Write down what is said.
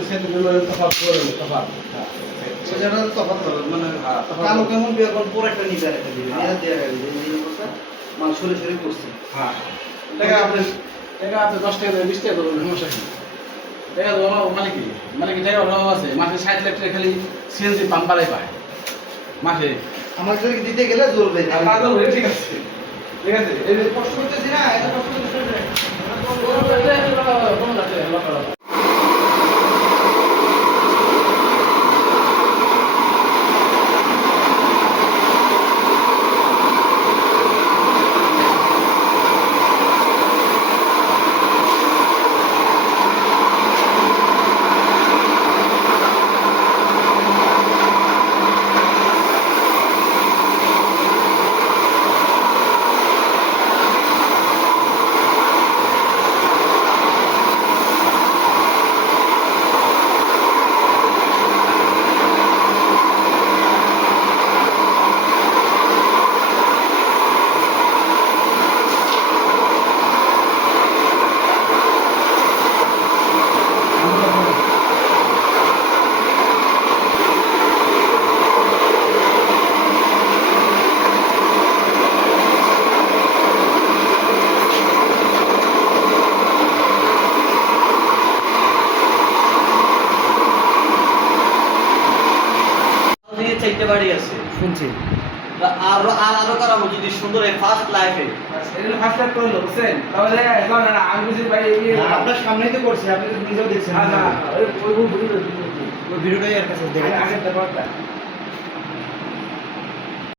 সেটা মানে তফাৎ করে তফাৎ সেটা তফাৎ হবে মানে কালো কেমন বিয়ার পর একটা নিচে একটা দিবেন এর দেয়া গেল এই অবস্থা মাল সরে সরে করছে হ্যাঁ টাকা আপনি 10 টাকা 20 টাকা দেবেন সমস্যা কি টাকা দেবো মানে কি টাকা অভাব আছে মাসে 60 লাখ টাকা খালি সিএনজি পাম্প বাড়াই পায় মাসে আমাকে দিতে গেলে জ্বলবে ঠিক আছে ঠিক আছে এই কষ্ট করতেছি না এত কষ্ট করতেছি চারটে বাড়ি আছে শুনছি আরো আরো করা যদি সুন্দর ফার্স্ট লাইফে এটা ফার্স্ট টাইম করলো বুঝছেন তাহলে এখন না আমি বুঝি ভাই আপনার সামনেই তো করছি আপনি তো নিজেও দেখছেন হ্যাঁ ওই ভিডিওটা ওই ভিডিওটাই আর কাছে দেখেন আগের ব্যাপারটা